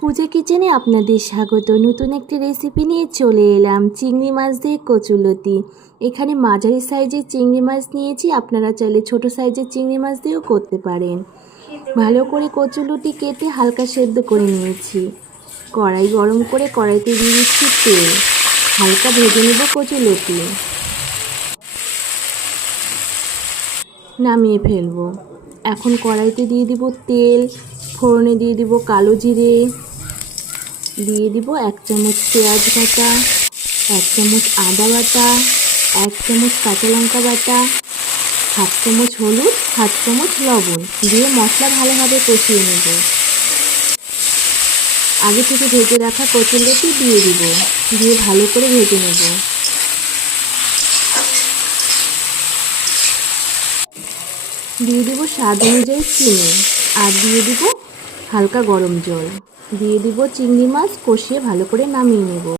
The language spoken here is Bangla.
পূজা কিচেনে আপনাদের স্বাগত। নতুন একটি রেসিপি নিয়ে চলে এলাম, চিংড়ি মাছ দিয়ে কচুলতি। এখানে মাঝারি সাইজের চিংড়ি মাছ নিয়েছি, আপনারা চাইলে ছোট সাইজের চিংড়ি মাছ দিয়েও করতে পারেন। ভালো করে কচুলতি কেটে হালকা সেদ্ধ করে নিয়েছি। কড়াই গরম করে কড়াইতে দিয়ে দিচ্ছি তেল, হালকা ভেজে নেব কচুলতি, নামিয়ে ফেলবো। এখন কড়াইতে দিয়ে দিব তেল, ফোড়নে দিয়ে দিব কালো জিরে, দিয়ে দিব 1 চামচ পেঁয়াজ বাটা, 1 চামচ আদা বাটা, 1 চামচ কাঁচা লঙ্কা বাটা, 1/2 চামচ হলুদ, 1/2 চামচ লবণ দিয়ে মশলা ভালোভাবে কষিয়ে নেব। আগে থেকে ভেজে রাখা কচুলতি দিয়ে দিব, দিয়ে ভালো করে ভেজে নেব। দিয়ে দিব স্বাদ অনুযায়ী চিনি, আর দিয়ে দিব হালকা গরম জল, দিয়ে দিব চিংড়ি মাছ, কষিয়ে ভালো করে নামিয়ে নেব।